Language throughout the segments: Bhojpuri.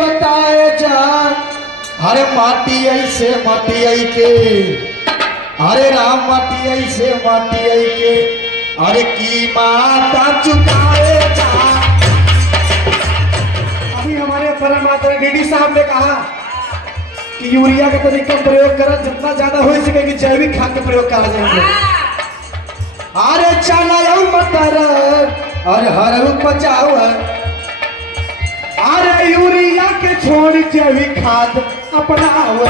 बताए जा। अरे माटी ऐसे माटी आई के, अरे राम माटी ऐसे माटी आई के, अरे की माता चुकाए जा। अभी हमारे परम माता डीडी साहब ने कहा कि यूरिया का तरीका प्रयोग करें, जितना ज्यादा हो सके कि जैविक खाद का प्रयोग करा जाए। अरे चला मटर और हर बचाओ, अरे यूरिया के छोड़ जैविक खाद अपनाओ।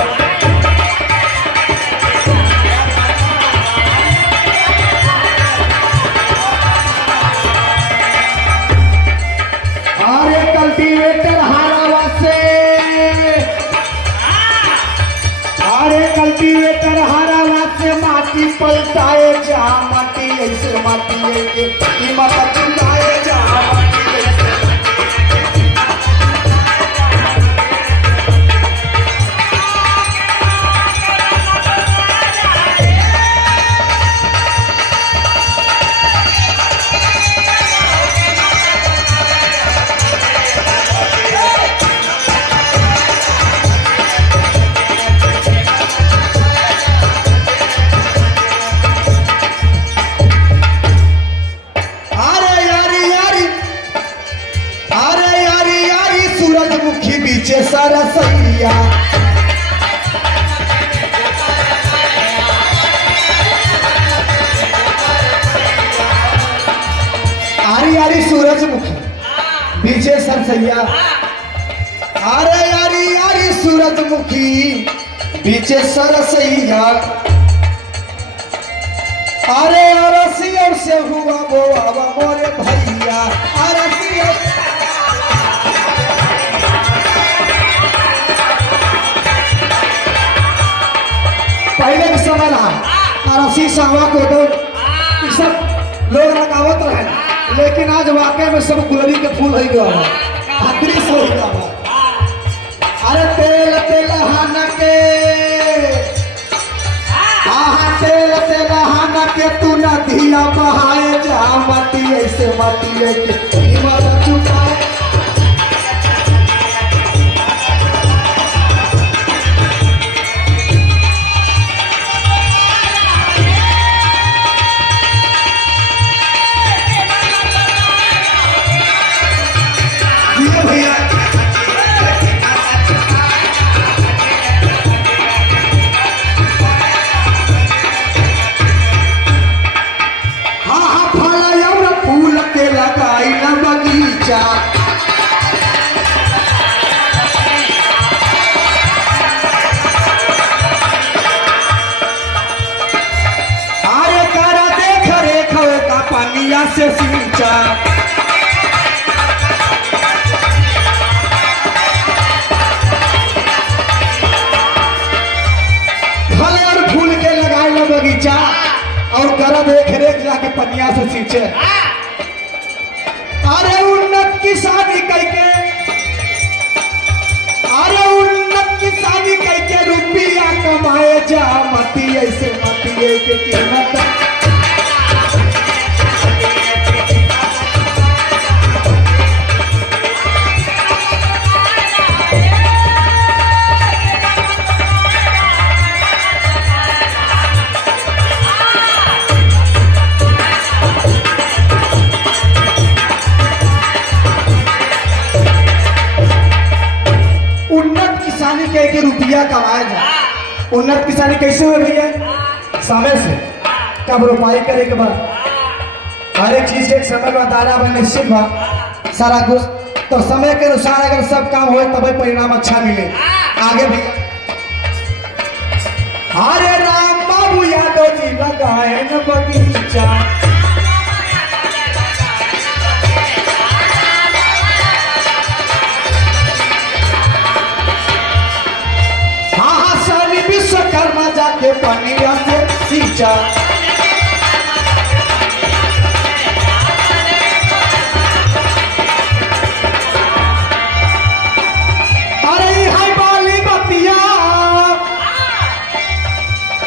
अरे कल्टीवेटर हारावा से, अरे कल्टीवेटर हारावा से माटी पलटाए जा। माटी ऐसे माटी ऐसे की माता चुकाए जा। माटी ऐसे सरसैया। आरी आरी सूरजमुखी बीचे सरसैया। अरे आरी आरी सूरजमुखी बीचे सरसैया। अरे अरसी और से हुआ वो आवा मोरे भैया। अरसी पहले के समय रहा अरसी सावा को तो सब लोग लगावत रहे, लेकिन आज वाकई में सब गुलरी के फूल हो गया है, हतरी से हो गया है। अरे तेल तेलहान के, आहा तेल तेलहान के तू नदिया बहाए जा। माटी ऐसे माटी ऐसे हिम्मत चुकाए। अरे करा देख रेख का पानिया से सींचा। फल और फूल के लगाए लो बगीचा, और करा देख रेख जाके पनिया से सींचे। अरे उन्नत किसानी करके, अरे उन्नत किसानी करके रुपया कमाए जा। माटी ऐसे माटी ऐसे कीमत। उन्नत किसानी कह के रुपया कमाया जाए। उन्नत किसानी कैसे हो रही है? समय से कब रोपाई करे के बाद हर एक चीज के एक समय में दायरा में निश्चित बा सारा कुछ, तो समय के अनुसार अगर सब काम हो तब परिणाम अच्छा मिले आगे भी। अरे राम बाबू यादव जी लगाए न बगीचा। विश्वकर्मा जाके पनिया से सींचा। अरे है बाली बतिया,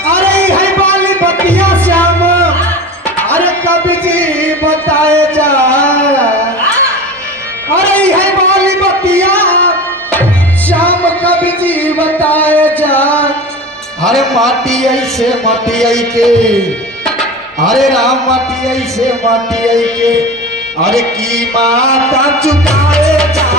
अरे है बाली बतिया श्याम। अरे कवि जी बताए जा। अरे है बाली बतिया माटी ऐसे माटी आई के, अरे राम माटी ऐसे माटी आई के, अरे की माता चुकाए जा।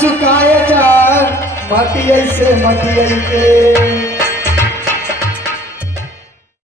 चुकाए जा माटी ऐसे माटी आई के।